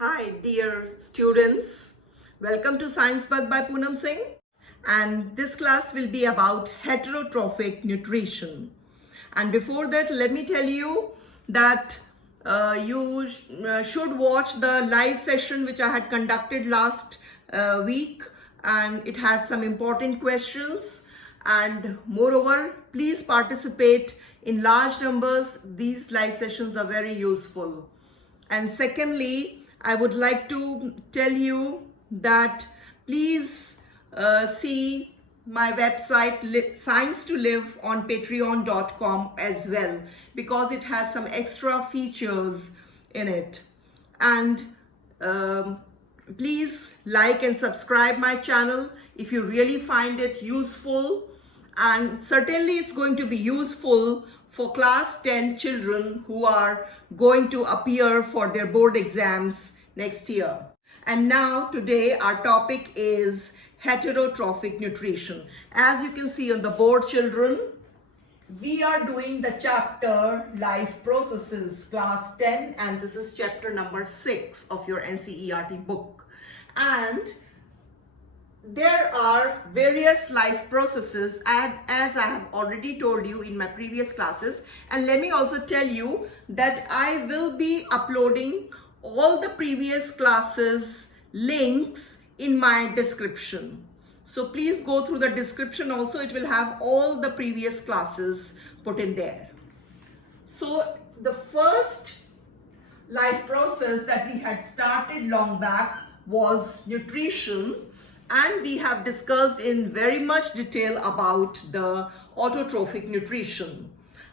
Hi dear students, welcome to Science Bug by Poonam Singh, and this class will be about heterotrophic nutrition. And before that, let me tell you that you should watch the live session which I had conducted last week, and it had some important questions. And moreover, please participate in large numbers. These live sessions are very useful. And secondly, I would like to tell you that please see my website Science to Live on patreon.com as well, because it has some extra features in it. And please like and subscribe my channel if you really find it useful, and certainly it's going to be useful for class 10 children who are going to appear for their board exams next year. And now today our topic is heterotrophic nutrition. As you can see on the board, children, we are doing the chapter Life Processes, class 10, and this is chapter number 6 of your NCERT book. And there are various life processes, as I have already told you in my previous classes. And let me also tell you that I will be uploading all the previous classes links in my description. So please go through the description also. It will have all the previous classes put in there. So the first life process that we had started long back was nutrition. And we have discussed in very much detail about the autotrophic nutrition.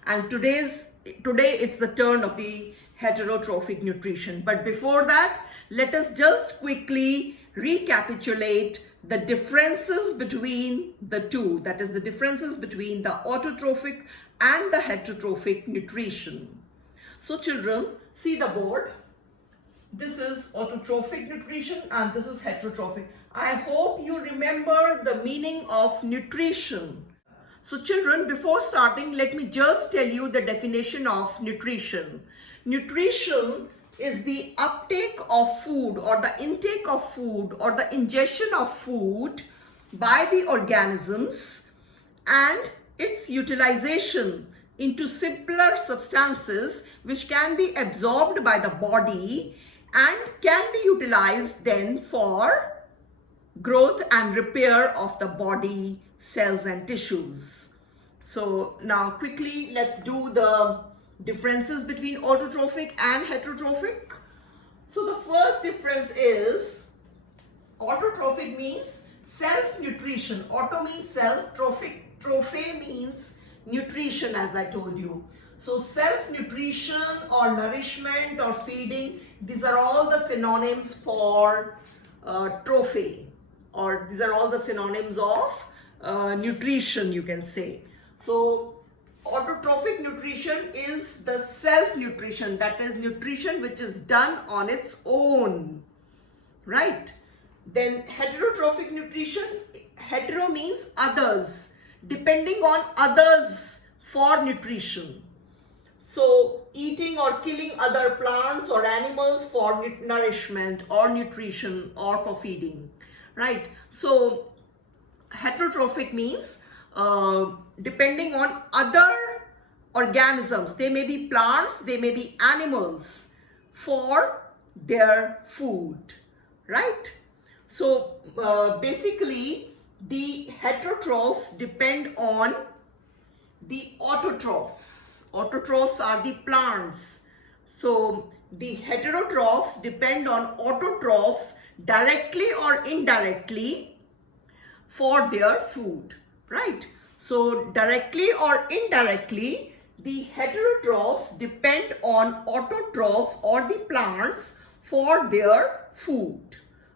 And today it's the turn of the heterotrophic nutrition. But before that, let us just quickly recapitulate the differences between the two. That is the differences between the autotrophic and the heterotrophic nutrition. So children, see the board. This is autotrophic nutrition and this is heterotrophic. I hope you remember the meaning of nutrition. So children, before starting, let me just tell you the definition of nutrition. Nutrition is the uptake of food or the intake of food or the ingestion of food by the organisms and its utilization into simpler substances which can be absorbed by the body and can be utilized then for growth and repair of the body cells and tissues. So now quickly let's do the differences between autotrophic and heterotrophic. So the first difference is autotrophic means self-nutrition. Auto means self, trophy means nutrition, as I told you. So self-nutrition or nourishment or feeding, these are all the synonyms for trophy, or these are all the synonyms of nutrition, you can say. So autotrophic nutrition is the self-nutrition, that is nutrition which is done on its own, right? Then heterotrophic nutrition, hetero means others, depending on others for nutrition. So eating or killing other plants or animals for nourishment or nutrition or for feeding, right? So heterotrophic means depending on other organisms. They may be plants, they may be animals for their food, right? So basically the heterotrophs depend on the autotrophs. Autotrophs are the plants. So the heterotrophs depend on autotrophs directly or indirectly for their food, right? So directly or indirectly, the heterotrophs depend on autotrophs or the plants for their food,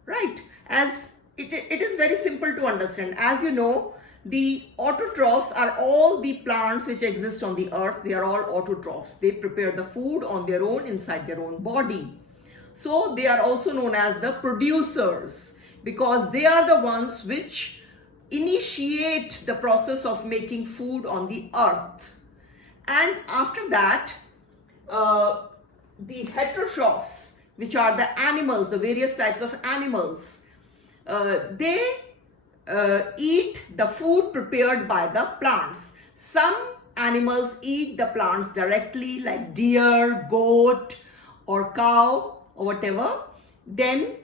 right? As it is very simple to understand. As you know, the autotrophs are all the plants which exist on the earth. They are all autotrophs. They prepare the food on their own inside their own body. So they are also known as the producers because they are the ones which initiate the process of making food on the earth. And after that, the heterotrophs, which are the animals, the various types of animals, they eat the food prepared by the plants. Some animals eat the plants directly, like deer, goat, or cow, or whatever. Then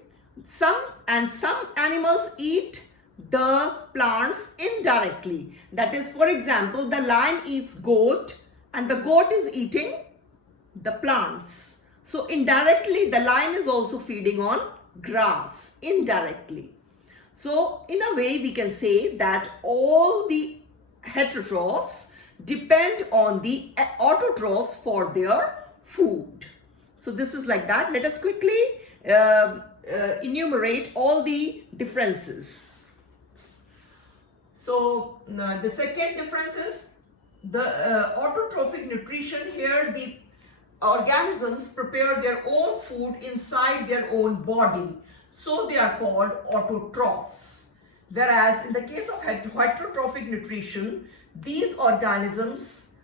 some animals eat the plants indirectly. That is, for example, the lion eats goat and the goat is eating the plants. So indirectly, the lion is also feeding on grass, indirectly. So in a way, we can say that all the heterotrophs depend on the autotrophs for their food. So this is like that. Let us quickly enumerate all the differences. So the second difference is the autotrophic nutrition. Here the organisms prepare their own food inside their own body. So they are called autotrophs. Whereas in the case of heterotrophic nutrition, these organisms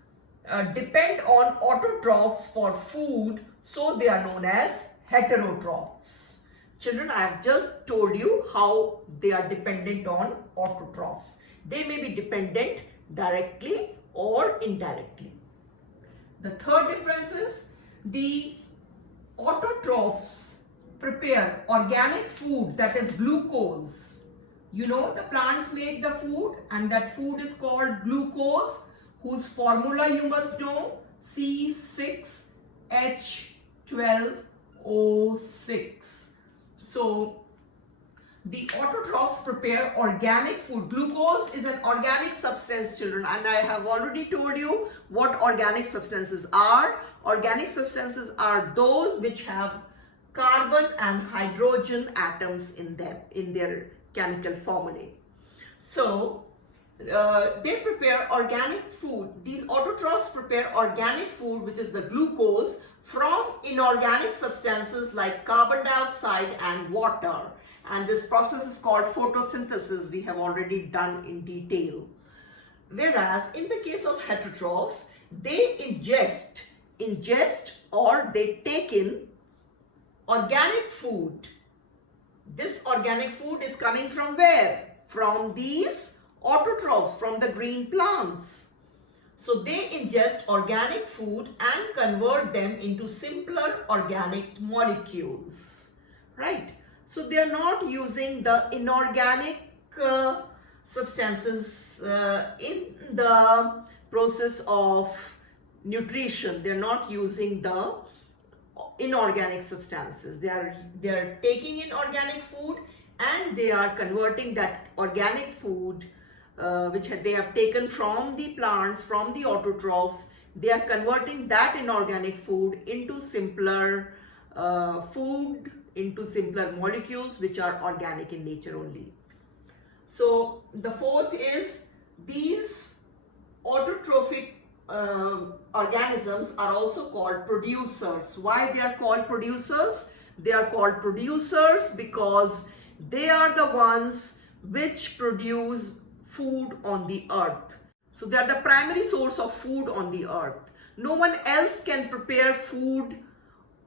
depend on autotrophs for food. So they are known as heterotrophs. Children, I have just told you how they are dependent on autotrophs. They may be dependent directly or indirectly. The third difference is the autotrophs prepare organic food, that is glucose. You know, the plants make the food and that food is called glucose, whose formula you must know, C6H12O6. So the autotrophs prepare organic food. Glucose is an organic substance, children, and I have already told you what organic substances are. Organic substances are those which have carbon and hydrogen atoms in them, in their chemical formulae. So they prepare organic food. These autotrophs prepare organic food, which is the glucose, from inorganic substances like carbon dioxide and water. And this process is called photosynthesis. We have already done in detail. Whereas in the case of heterotrophs, they ingest or they take in organic food. This organic food is coming from where? From these autotrophs, from the green plants. So they ingest organic food and convert them into simpler organic molecules, right? So they are not using the inorganic substances in the process of nutrition. They are not using the inorganic substances. They are taking in organic food and they are converting that organic food which they have taken from the plants, from the autotrophs. They are converting that inorganic food into simpler food, into simpler molecules which are organic in nature only. So the fourth is these autotrophic organisms are also called producers. Why they are called producers? They are called producers because they are the ones which produce food on the earth. So they are the primary source of food on the earth. No one else can prepare food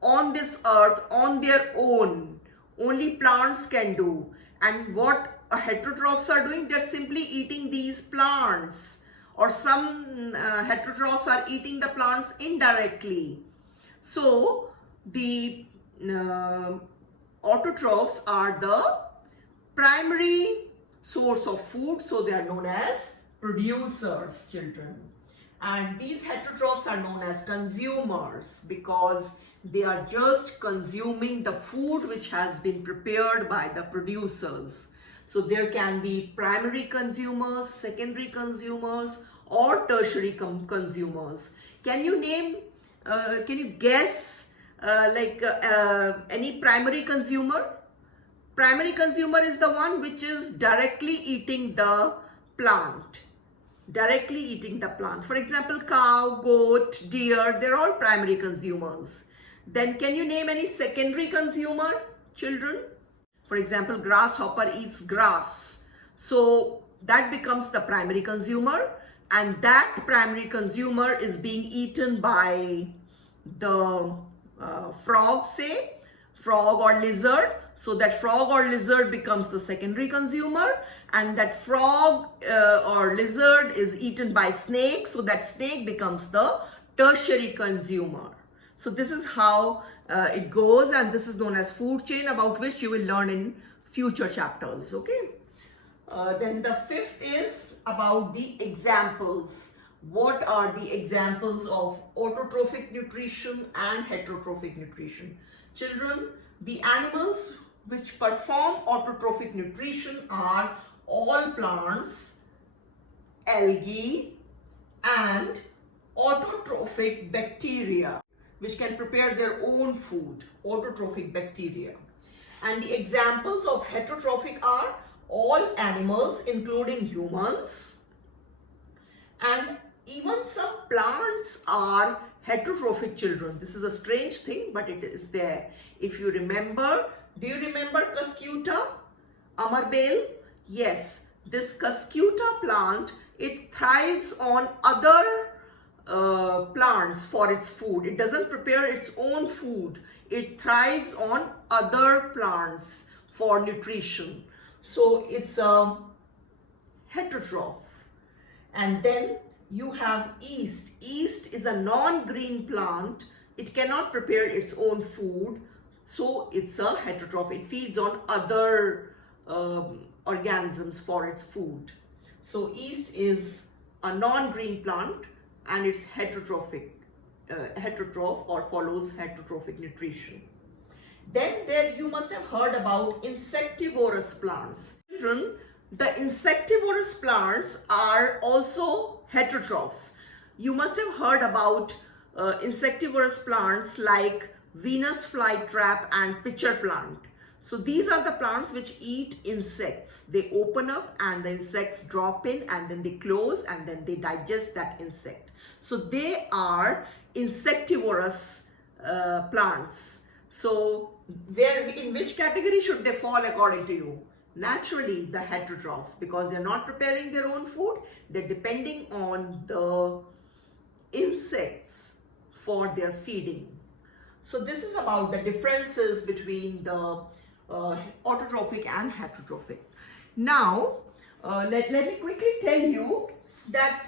on this earth on their own. Only plants can do. And what heterotrophs are doing, they're simply eating these plants. Or some heterotrophs are eating the plants indirectly. So the autotrophs are the primary source of food, so they are known as producers, children. And these heterotrophs are known as consumers because they are just consuming the food which has been prepared by the producers. So there can be primary consumers, secondary consumers, or tertiary consumers. Can you name, can you guess any primary consumer? Primary consumer is the one which is directly eating the plant. Directly eating the plant. For example, cow, goat, deer, they're all primary consumers. Then can you name any secondary consumer, children? For example, grasshopper eats grass. So that becomes the primary consumer, and that primary consumer is being eaten by the frogs, say. frog or lizard. So that frog or lizard becomes the secondary consumer, and that frog or lizard is eaten by snake. So that snake becomes the tertiary consumer. So this is how it goes, and this is known as food chain, about which you will learn in future chapters. Okay. Then the fifth is about the examples. What are the examples of autotrophic nutrition and heterotrophic nutrition? Children, the animals which perform autotrophic nutrition are all plants, algae, and autotrophic bacteria, which can prepare their own food, autotrophic bacteria. And the examples of heterotrophic are all animals, including humans, and even some plants are heterotrophic, children. This is a strange thing, but it is there. If you remember, do you remember Cuscuta, Amarbale? Yes, this Cuscuta plant, it thrives on other plants for its food. It doesn't prepare its own food. It thrives on other plants for nutrition. So it's a heterotroph. And then you have yeast. Yeast is a non-green plant. It cannot prepare its own food. So it's a heterotroph. It feeds on other organisms for its food. So yeast is a non-green plant, and it's heterotrophic, heterotroph, or follows heterotrophic nutrition. Then there you must have heard about insectivorous plants. Children, the insectivorous plants are also heterotrophs. You must have heard about insectivorous plants like Venus flytrap and pitcher plant. So these are the plants which eat insects. They open up and the insects drop in, and then they close, and then they digest that insect. So they are insectivorous plants. So in which category should they fall according to you? Naturally, the heterotrophs, because they're not preparing their own food. They're depending on the insects for their feeding. So this is about the differences between the autotrophic and heterotrophic. Now, let me quickly tell you that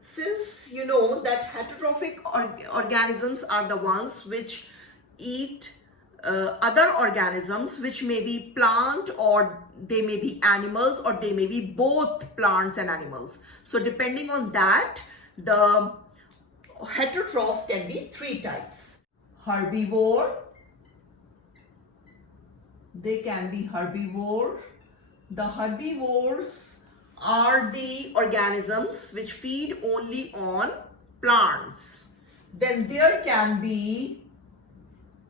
since you know that heterotrophic organisms are the ones which eat other organisms, which may be plant, or they may be animals, or they may be both plants and animals. So depending on that, the heterotrophs can be three types. Herbivore, they can be herbivore. The herbivores are the organisms which feed only on plants. Then there can be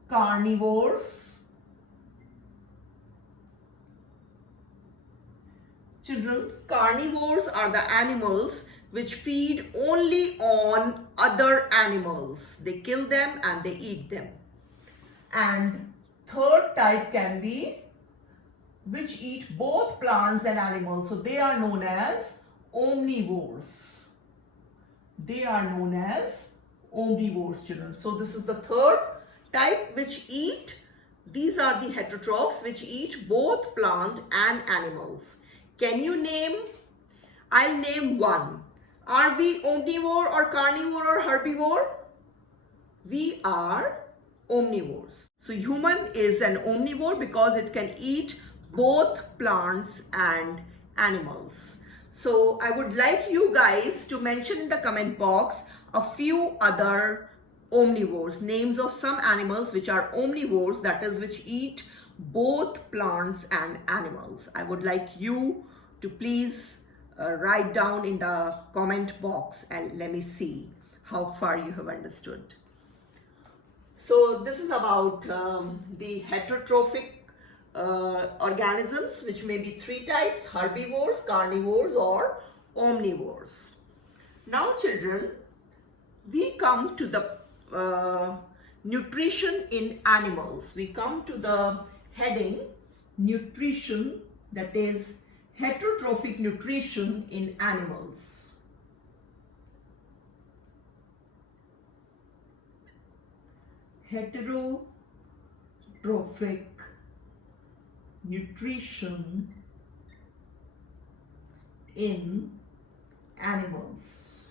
carnivores. Children, carnivores are the animals which feed only on other animals. They kill them and they eat them. And third type can be which eat both plants and animals. So they are known as omnivores. They are known as omnivores, children. So this is the third type which eat. These are the heterotrophs which eat both plant and animals. Can you name? I'll name one. Are we omnivore or carnivore or herbivore? We are omnivores. So human is an omnivore because it can eat both plants and animals. So I would like you guys to mention in the comment box a few other omnivores, names of some animals which are omnivores, that is, which eat both plants and animals. I would like you to please write down in the comment box, and let me see how far you have understood. So this is about the heterotrophic organisms, which may be three types: herbivores, carnivores, or omnivores. Now children, we come to the nutrition in animals. We come to the heading nutrition, that is heterotrophic nutrition in animals. Heterotrophic Autotrophic Nutrition in animals.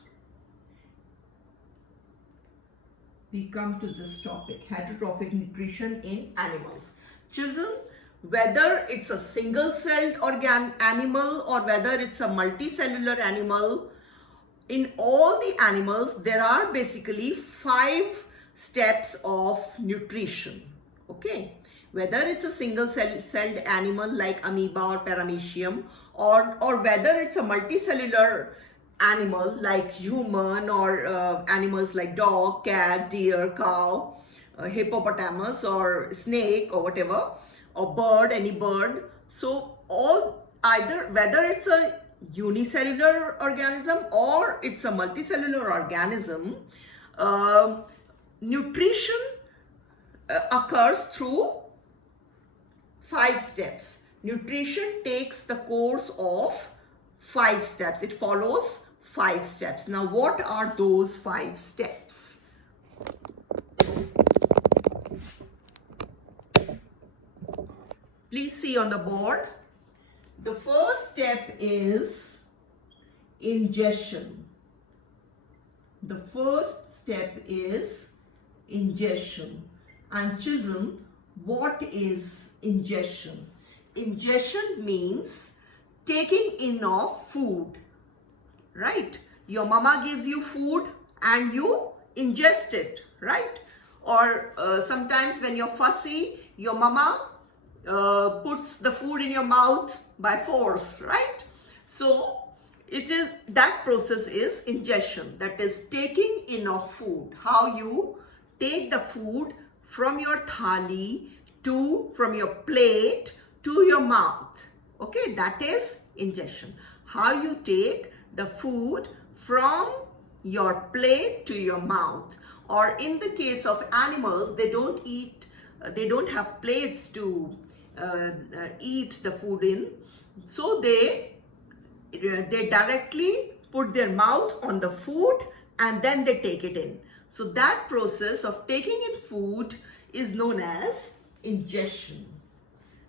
We come to this topic, heterotrophic nutrition in animals. Children, whether it's a single-celled animal or whether it's a multicellular animal, in all the animals there are basically 5 steps of nutrition. Okay, whether it's a single-celled animal like amoeba or paramecium, or whether it's a multicellular animal like human or animals like dog, cat, deer, cow, hippopotamus or snake or whatever, or bird, any bird. So whether it's a unicellular organism or it's a multicellular organism, nutrition occurs through 5 steps. Nutrition takes the course of 5 steps. It follows 5 steps. Now, what are those 5 steps? Please see on the board. The first step is ingestion. The first step is ingestion. And children, what is ingestion? Ingestion means taking in of food, right? Your mama gives you food and you ingest it, right? Or sometimes when you're fussy, your mama puts the food in your mouth by force, right? So that process is ingestion, that is taking in of food. How you take the food from your thali from your plate to your mouth. Okay, that is ingestion. How you take the food from your plate to your mouth. Or in the case of animals, they don't have plates to eat the food in, so they directly put their mouth on the food and then they take it in. So that process of taking in food is known as ingestion.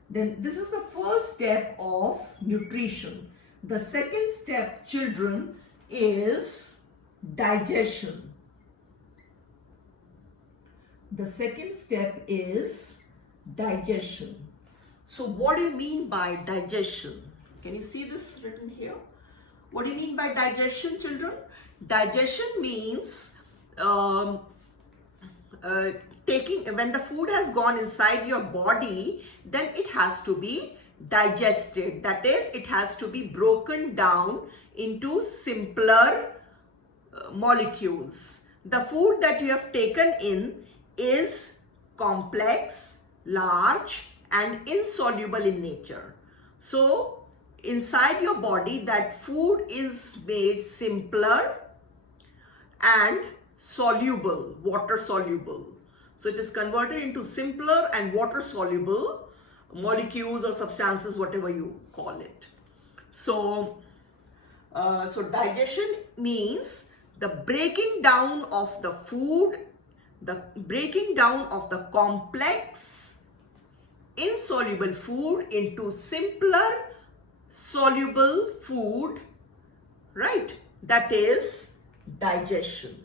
Then this is the first step of nutrition. The second step, children, is digestion. The second step is digestion. So what do you mean by digestion? Can you see this written here? What do you mean by digestion, children? Digestion means when the food has gone inside your body, then it has to be digested. That is, it has to be broken down into simpler molecules. The food that you have taken in is complex, large, and insoluble in nature. So inside your body, that food is made simpler and soluble, water soluble. So it is converted into simpler and water soluble molecules or substances, whatever you call it. So digestion means the breaking down of the food, the breaking down of the complex, insoluble food into simpler, soluble food, right? That is digestion.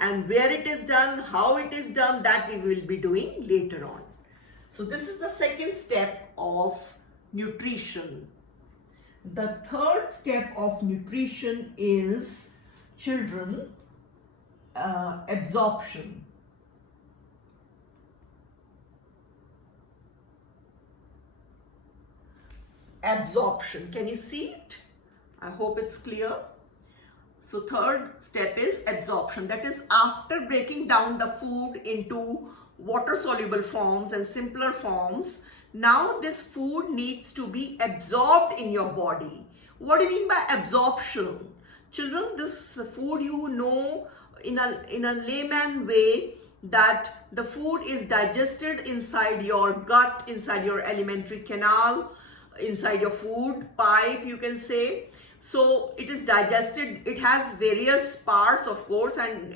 And where it is done, how it is done, that we will be doing later on. So this is the second step of nutrition. The third step of nutrition is, children, absorption. Absorption. Can you see it? I hope it's clear. So third step is absorption. That is, after breaking down the food into water-soluble forms and simpler forms, now this food needs to be absorbed in your body. What do you mean by absorption? Children, this food, you know, in a layman way, that the food is digested inside your gut, inside your alimentary canal, inside your food pipe, you can say. So it is digested. It has various parts, of course, and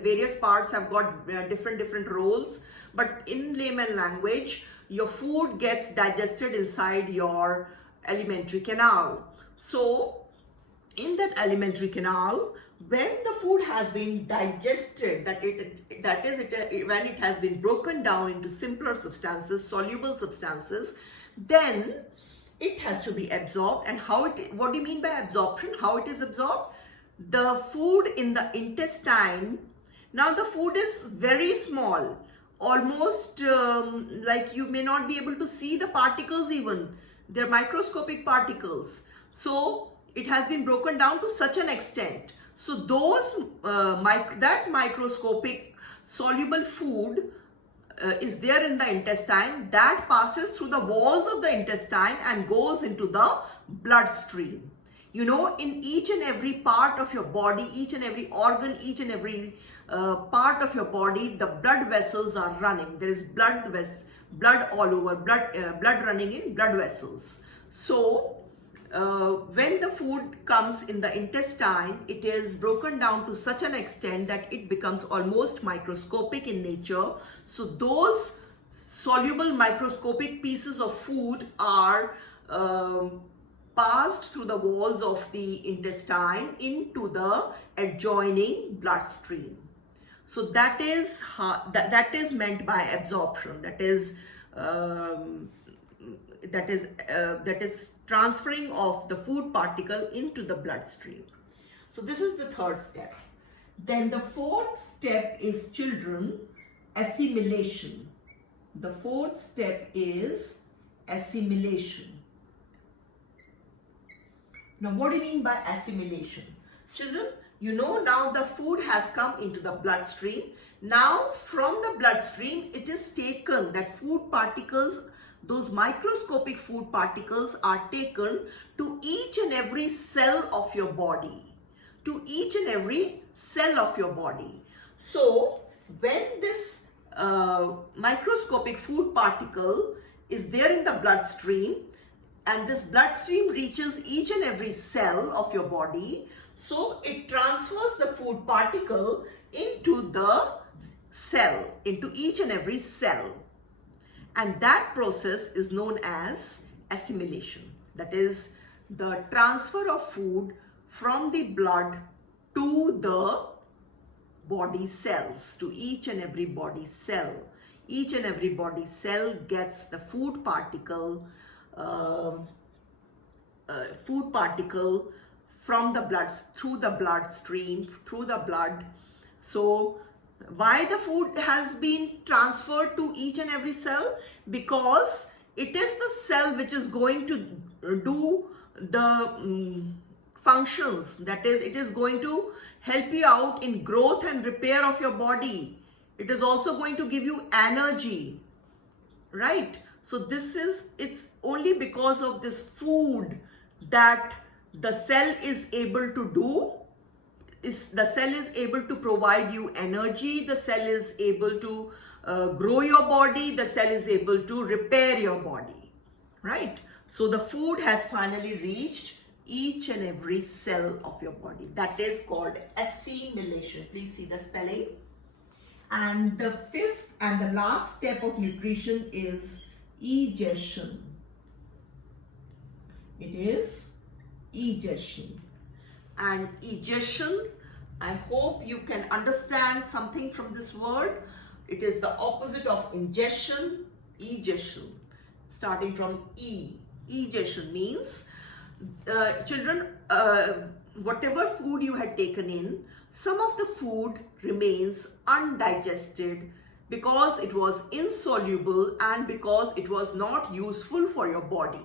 various parts have got different roles. but in layman language, your food gets digested inside your alimentary canal. So in that alimentary canal, when the food has been digested, when it has been broken down into simpler substances, soluble substances, then it has to be absorbed. And what do you mean by absorption? How it is absorbed? The food in the intestine, now the food is very small, almost like you may not be able to see the particles even. They're microscopic particles. So it has been broken down to such an extent. So that microscopic soluble food is there in the intestine, that passes through the walls of the intestine and goes into the bloodstream. You know, in each and every part of your body, each and every organ, each and every part of your body, the blood vessels are running. There is blood all over, blood running in blood vessels. So when the food comes in the intestine, it is broken down to such an extent that it becomes almost microscopic in nature. So those soluble microscopic pieces of food are passed through the walls of the intestine into the adjoining bloodstream. So that is meant by absorption. That is transferring of the food particle into the bloodstream. So this is the third step. Then the fourth step is, children, assimilation. The fourth step is assimilation. Now, what do you mean by assimilation? Children, you know, now the food has come into the bloodstream. Now from the bloodstream, it is taken, that food particles, those microscopic food particles are taken to each and every cell of your body. To each and every cell of your body. So when this microscopic food particle is there in the bloodstream, and this bloodstream reaches each and every cell of your body, so it transfers the food particle into the cell, into each and every cell. And that process is known as assimilation. That is the transfer of food from the blood to the body cells, to each and every body cell. Each and every body cell gets the food particle from the blood, through the bloodstream, through the blood. So why the food has been transferred to each and every cell? Because it is the cell which is going to do the functions. That is, it is going to help you out in growth and repair of your body. It is also going to give you energy, right? So it's only because of this food that the cell is able to do. The cell is able to provide you energy. The cell is able to grow your body. The cell is able to repair your body, right? So the food has finally reached each and every cell of your body. That is called assimilation. Please see the spelling. And the fifth and the last step of nutrition is egestion. It is egestion. And egestion, I hope you can understand something from this word. It is the opposite of ingestion, egestion, starting from E. Egestion means, children, whatever food you had taken in, some of the food remains undigested because it was insoluble and because it was not useful for your body.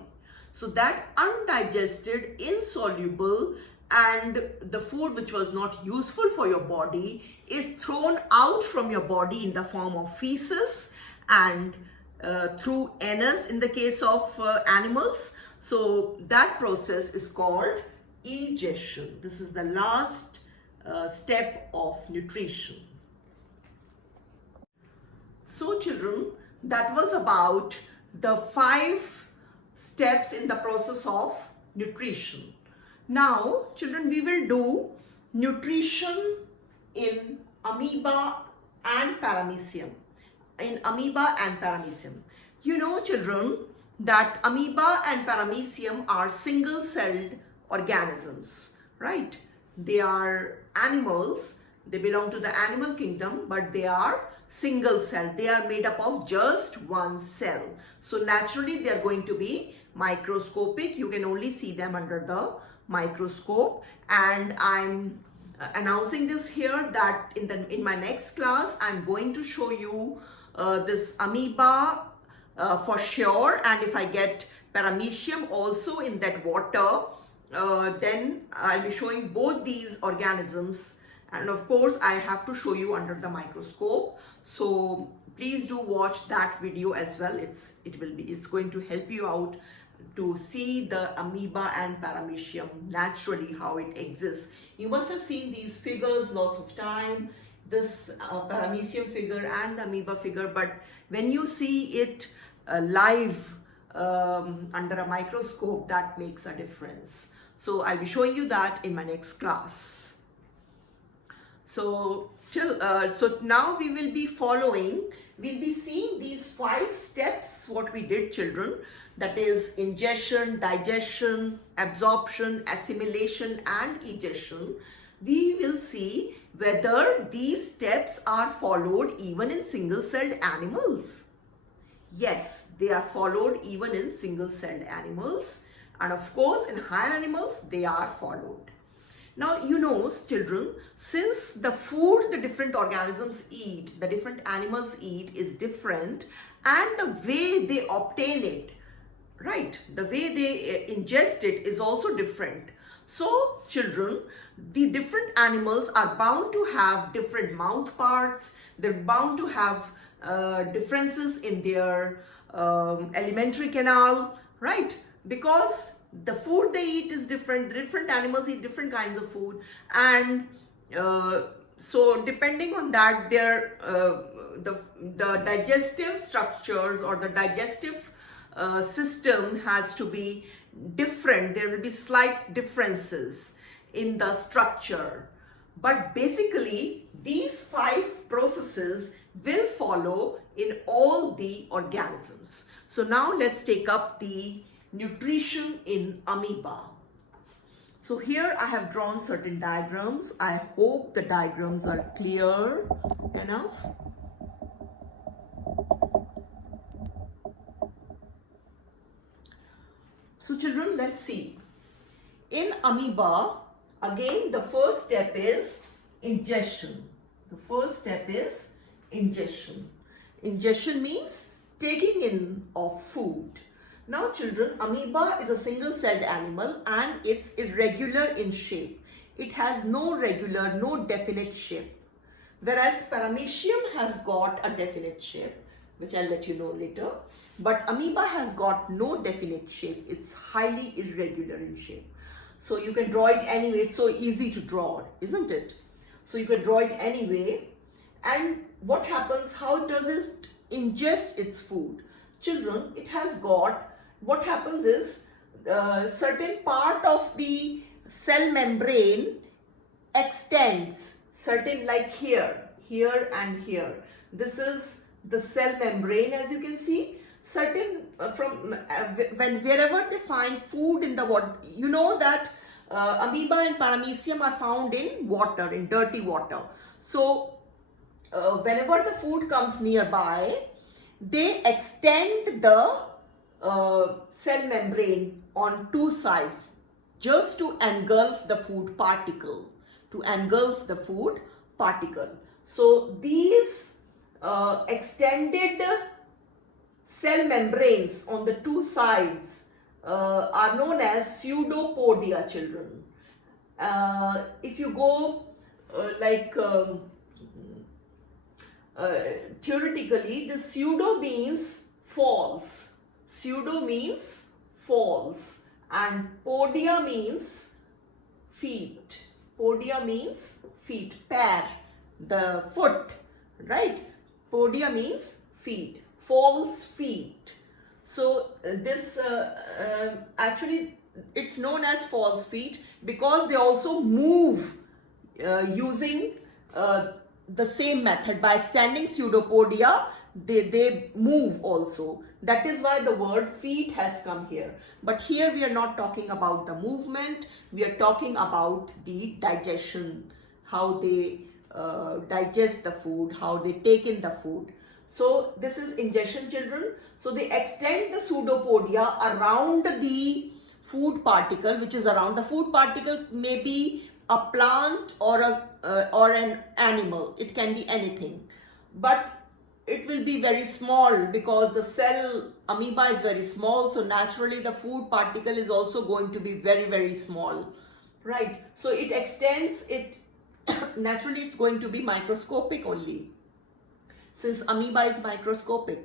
So that undigested, insoluble, and the food which was not useful for your body is thrown out from your body in the form of feces and through anus in the case of animals. So that process is called egestion. This is the last step of nutrition. So children, that was about the 5 steps in the process of nutrition. Now children, we will do nutrition in amoeba and paramecium. in amoeba and paramecium. You know, children, that amoeba and paramecium are single-celled organisms, right? They are animals, they belong to the animal kingdom, but they are single-celled. They are made up of just one cell. So naturally, they are going to be microscopic. You can only see them under the microscope. And I'm announcing this here that in my next class, I'm going to show you this amoeba for sure, and if I get paramecium also in that water, then I'll be showing both these organisms, and of course I have to show you under the microscope. So please do watch that video as well. It's going to help you out to see the amoeba and paramecium naturally, how it exists. You must have seen these figures lots of time, this paramecium figure and the amoeba figure, but when you see it live under a microscope, that makes a difference. So I'll be showing you that in my next class. So now we will be we'll be seeing these 5 steps what we did, children. That is ingestion, digestion, absorption, assimilation and egestion. We will see whether these steps are followed even in single-celled animals. Yes, they are followed even in single-celled animals, and of course in higher animals they are followed. Now you know, children, since the food the different organisms eat, the different animals eat is different, and the way they obtain it, right, the way they ingest it is also different. So children, the different animals are bound to have different mouth parts, they're bound to have differences in their alimentary canal, right? Because the food they eat is different, different animals eat different kinds of food, and so depending on that, their the digestive structures or the digestive system has to be different. There will be slight differences in the structure, but basically these 5 processes will follow in all the organisms. So now let's take up the nutrition in amoeba. So here I have drawn certain diagrams. I hope the diagrams are clear enough. So children, let's see. In amoeba, again the first step is ingestion. The first step is ingestion. Ingestion means taking in of food. Now children, amoeba is a single-celled animal and it's irregular in shape. It has no regular, no definite shape. Whereas paramecium has got a definite shape, which I'll let you know later. But amoeba has got no definite shape. It's highly irregular in shape. So you can draw it anyway. It's so easy to draw, isn't it? So you can draw it anyway. And what happens, how does it ingest its food? Children, it has got, what happens is, certain part of the cell membrane extends, certain, like here and here. This is the cell membrane, as you can see. Certain wherever they find food in the water, you know that amoeba and paramecium are found in water, in dirty water. So whenever the food comes nearby, they extend the cell membrane on 2 sides just to engulf the food particle, So these extended cell membranes on the 2 sides are known as pseudopodia, children. If you go theoretically, the pseudo means false. Pseudo means false, and podia means feet. Podia means feet, pair, the foot, right? Podia means feet, false feet. So this actually it's known as false feet because they also move using the same method. By extending pseudopodia, they move also. That is why the word feed has come here. But here we are not talking about the movement, we are talking about the digestion, how they digest the food, how they take in the food. So this is ingestion, children. So they extend the pseudopodia around the food particle, which is around. The food particle may be a plant or an animal. It can be anything, but it will be very small because the cell amoeba is very small. So naturally the food particle is also going to be very, very small, right? So it extends it. Naturally it's going to be microscopic only, since amoeba is microscopic.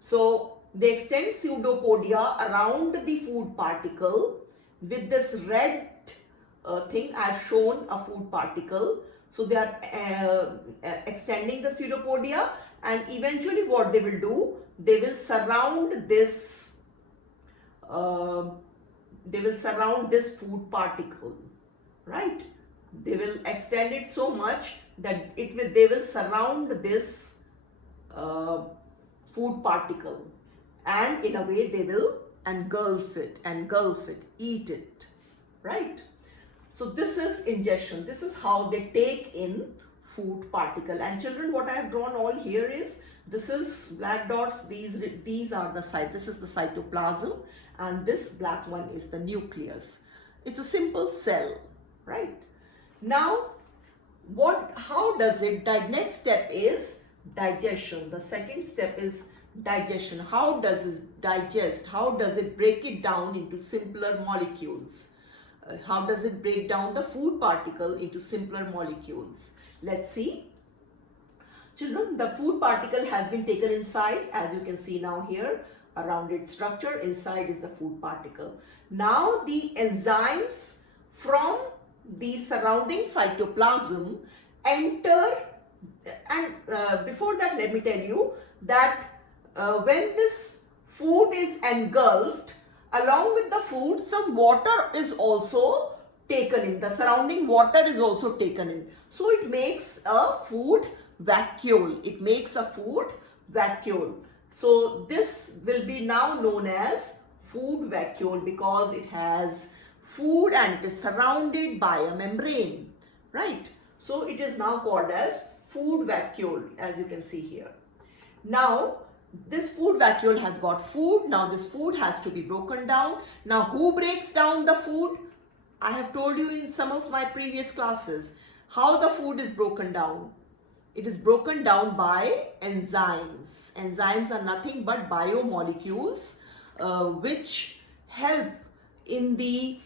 So they extend pseudopodia around the food particle with this red thing. I have shown a food particle. So they are extending the pseudopodia, and eventually what they will do, they will surround this food particle, right? They will extend it so much that they will surround this food particle, and in a way they will engulf it, eat it, right? So this is ingestion. This is how they take in food particle. And children, what I have drawn all here is, this is black dots, these are the this is the cytoplasm, and this black one is the nucleus. It's a simple cell, right? Now, how does it, the next step is digestion. The second step is digestion. How does it digest? How does it break it down into simpler molecules? How does it break down the food particle into simpler molecules? Let's see. Children, the food particle has been taken inside, as you can see now here, around its structure. Inside is the food particle. Now the enzymes from the surrounding cytoplasm enter, and before that let me tell you that when this food is engulfed, along with the food, some water is also taken in. The surrounding water is also taken in. So it makes a food vacuole. It makes a food vacuole. So this will be now known as food vacuole because it has food and it is surrounded by a membrane, right? So it is now called as food vacuole, as you can see here. Now this food vacuole has got food. Now this food has to be broken down. Now who breaks down the food? I have told you in some of my previous classes how the food is broken down. It is broken down by enzymes. Enzymes are nothing but biomolecules which help in the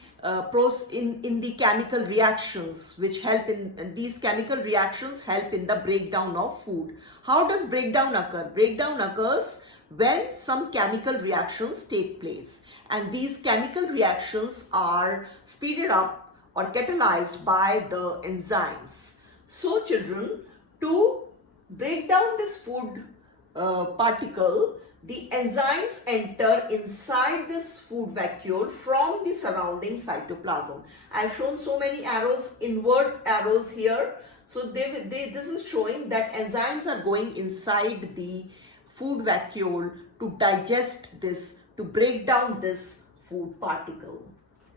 chemical reactions, which help in these chemical reactions help in the breakdown of food. How does breakdown occur? Breakdown occurs when some chemical reactions take place, and these chemical reactions are speeded up or catalyzed by the enzymes. So children, to break down this food particle, the enzymes enter inside this food vacuole from the surrounding cytoplasm. I have shown so many arrows, inward arrows here. So this is showing that enzymes are going inside the food vacuole to digest this, to break down this food particle.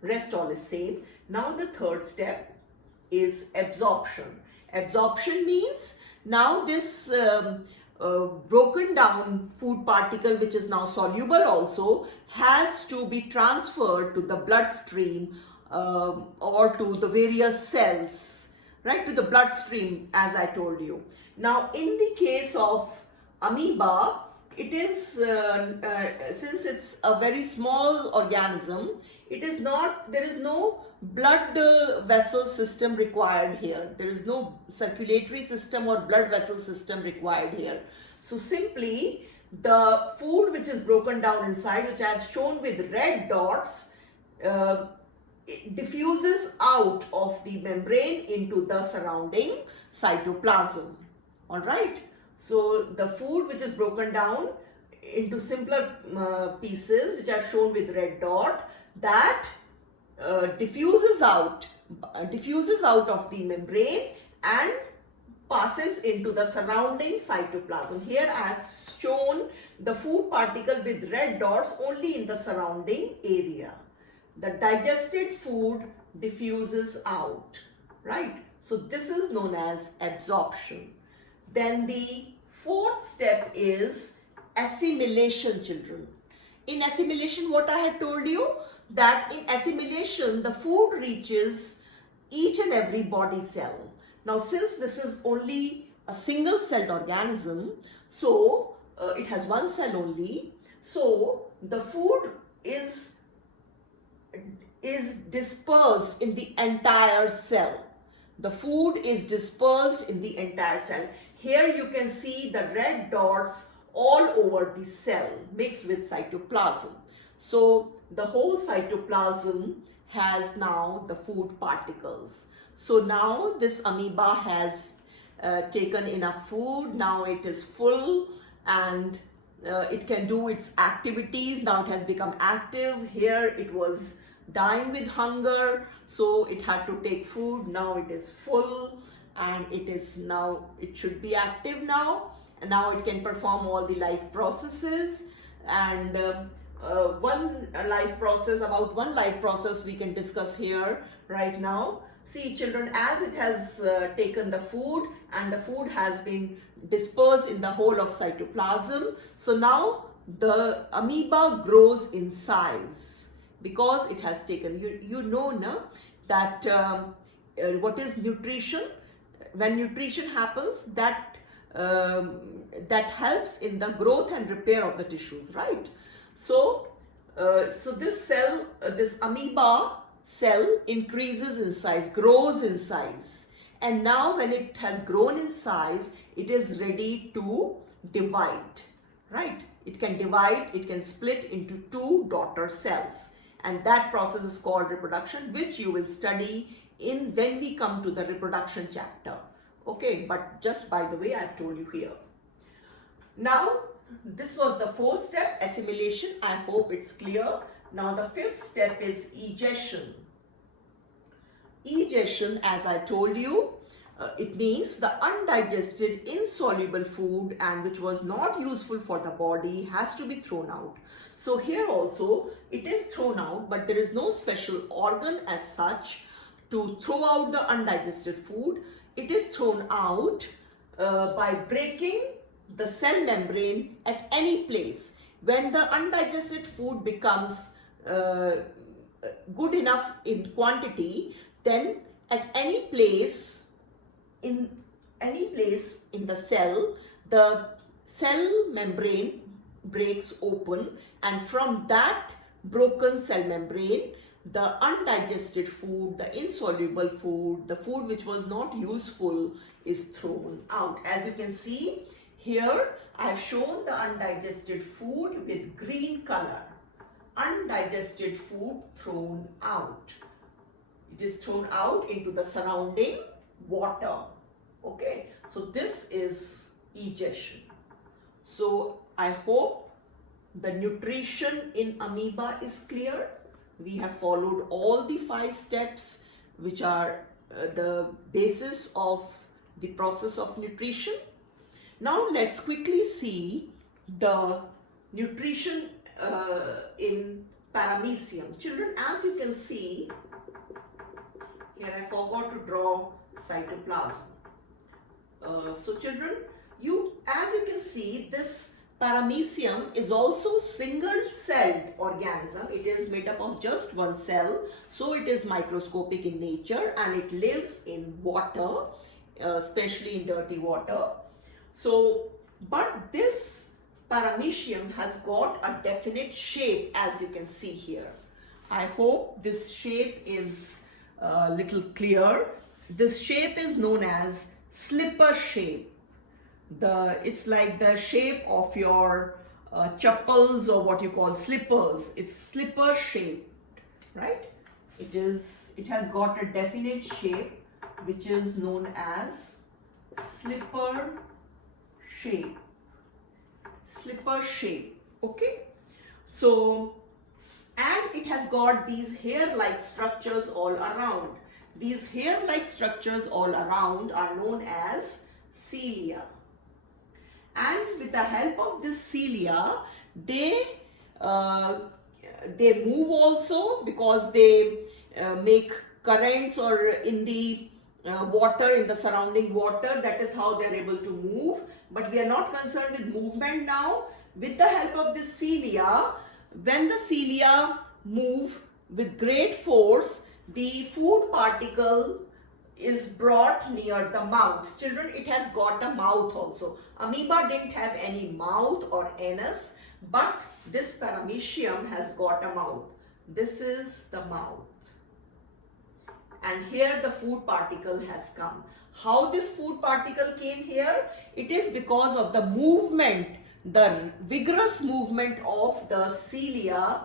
Rest all is same. Now the third step is absorption. Absorption means now this broken down food particle, which is now soluble also, has to be transferred to the bloodstream or to the various cells, right, to the bloodstream, as I told you. Now in the case of amoeba, it is since it's a very small organism, it is not, there is no blood vessel system required here. There is no circulatory system or blood vessel system required here. So simply the food which is broken down inside, which I have shown with red dots, it diffuses out of the membrane into the surrounding cytoplasm. All right. So the food which is broken down into simpler pieces, which I have shown with red dot, that diffuses out of the membrane and passes into the surrounding cytoplasm. Here I have shown the food particle with red dots only in the surrounding area. The digested food diffuses out, right? So this is known as absorption. Then the fourth step is assimilation, children. In assimilation, what I had told you, that in assimilation, the food reaches each and every body cell. Now, since this is only a single-celled organism, so it has one cell only, so the food is dispersed in the entire cell. The food is dispersed in the entire cell. Here you can see the red dots all over the cell mixed with cytoplasm. So the whole cytoplasm has now the food particles. So now this amoeba has taken enough food. Now it is full and it can do its activities. Now it has become active. Here it was dying with hunger, so it had to take food. Now it is full and it should be active now, and now it can perform all the life processes. And about one life process we can discuss here right now. See, children, as it has taken the food and the food has been dispersed in the whole of cytoplasm, so now the amoeba grows in size because it has taken, you know na, that what is nutrition? When nutrition happens, that helps in the growth and repair of the tissues, right? So this cell, this amoeba cell increases in size, grows in size, and now when it has grown in size, it is ready to divide, right? It can divide, it can split into two daughter cells, and that process is called reproduction, which you will study when we come to the reproduction chapter. Okay, but just by the way, I've told you here. Now, this was the fourth step, assimilation. I hope it's clear. Now, the fifth step is egestion. Egestion, as I told you, it means the undigested, insoluble food and which was not useful for the body has to be thrown out. So here also, it is thrown out, but there is no special organ as such to throw out the undigested food. It is thrown out by breaking the cell membrane at any place. When the undigested food becomes good enough in quantity, then at any place in the cell, the cell membrane breaks open, and from that broken cell membrane, the undigested food, the insoluble food, the food which was not useful is thrown out. As you can see here, I have shown the undigested food with green color. Undigested food thrown out. It is thrown out into the surrounding water. Okay, so this is egestion. So I hope the nutrition in amoeba is clear. We have followed all the 5 steps which are the basis of the process of nutrition. Now let's quickly see the nutrition in Paramecium. Children, as you can see, here I forgot to draw cytoplasm. So children, as you can see, this Paramecium is also single-celled organism. It is made up of just one cell, so it is microscopic in nature and it lives in water, especially in dirty water. So, but this Paramecium has got a definite shape, as you can see here. I hope this shape is a little clear. This shape is known as slipper shape. It's like the shape of your chappals or what you call slippers. It's slipper shaped, right? It has got a definite shape which is known as slipper shape. Slipper shape, okay? So, and it has got these hair-like structures all around. These hair-like structures all around are known as cilia. And with the help of this cilia, they move also, because they make currents or in the water, in the surrounding water. That is how they are able to move. But we are not concerned with movement now. With the help of this cilia, when the cilia move with great force, the food particle is brought near the mouth. Children, it has got a mouth also. Amoeba didn't have any mouth or anus, but this paramecium has got a mouth. This is the mouth. And here the food particle has come. How this food particle came here? It is because of the movement, the vigorous movement of the cilia.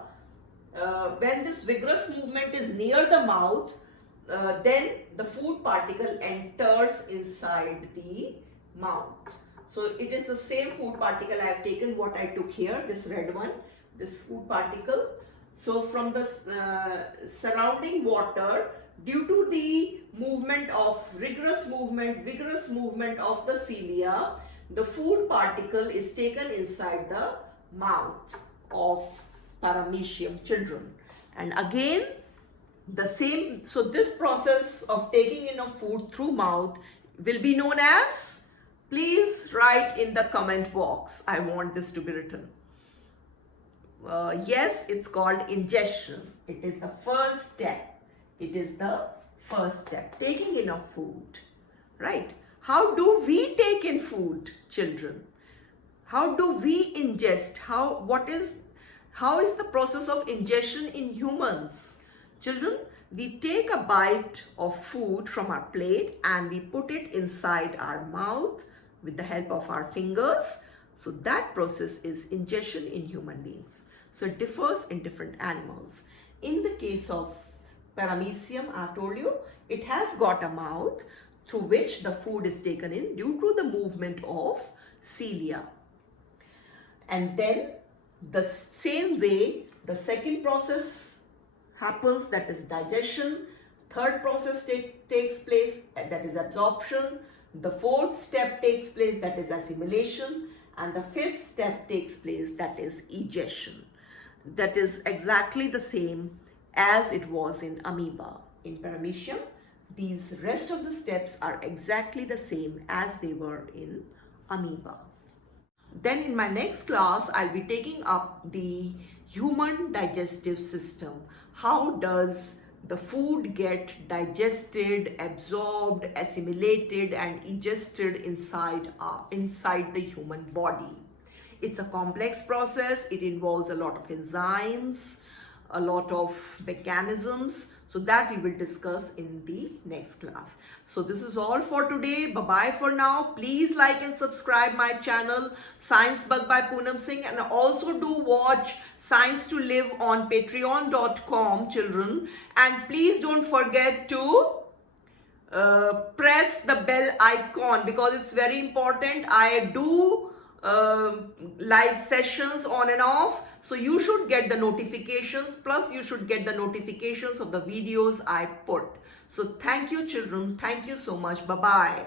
When this vigorous movement is near the mouth, then the food particle enters inside the mouth. So it is the same food particle I have taken, what I took here, this red one, this food particle. So from the surrounding water, due to the movement of vigorous movement of the cilia, the food particle is taken inside the mouth of Paramecium, children. And again, the same, so this process of taking in of food through mouth will be known as, please write in the comment box. I want this to be written. Yes, it's called ingestion. It is the first step. It is the first step, taking in of food, right? How do we take in food, children? How do we ingest? How is the process of ingestion in humans? Children, we take a bite of food from our plate and we put it inside our mouth with the help of our fingers. So that process is ingestion in human beings. So it differs in different animals. In the case of Paramecium, I have told you, it has got a mouth through which the food is taken in due to the movement of cilia. And then the same way, the second process happens, that is digestion. Third process takes place, that is absorption. The fourth step takes place, that is assimilation. And the fifth step takes place, that is egestion. That is exactly the same as it was in amoeba. In Paramecium, these rest of the steps are exactly the same as they were in amoeba. Then in my next class, I'll be taking up the human digestive system. How does the food get digested, absorbed, assimilated and egested inside the human body? It's a complex process. It involves a lot of enzymes, a lot of mechanisms. So that we will discuss in the next class. So this is all for today. Bye-bye for now. Please like and subscribe my channel, Science Bug by Poonam Singh. And also do watch Science to Live on patreon.com, children. And please don't forget to press the bell icon, because it's very important. I do live sessions on and off. So you should get the notifications, plus you should get the notifications of the videos I put. So thank you, children. Thank you so much. Bye-bye.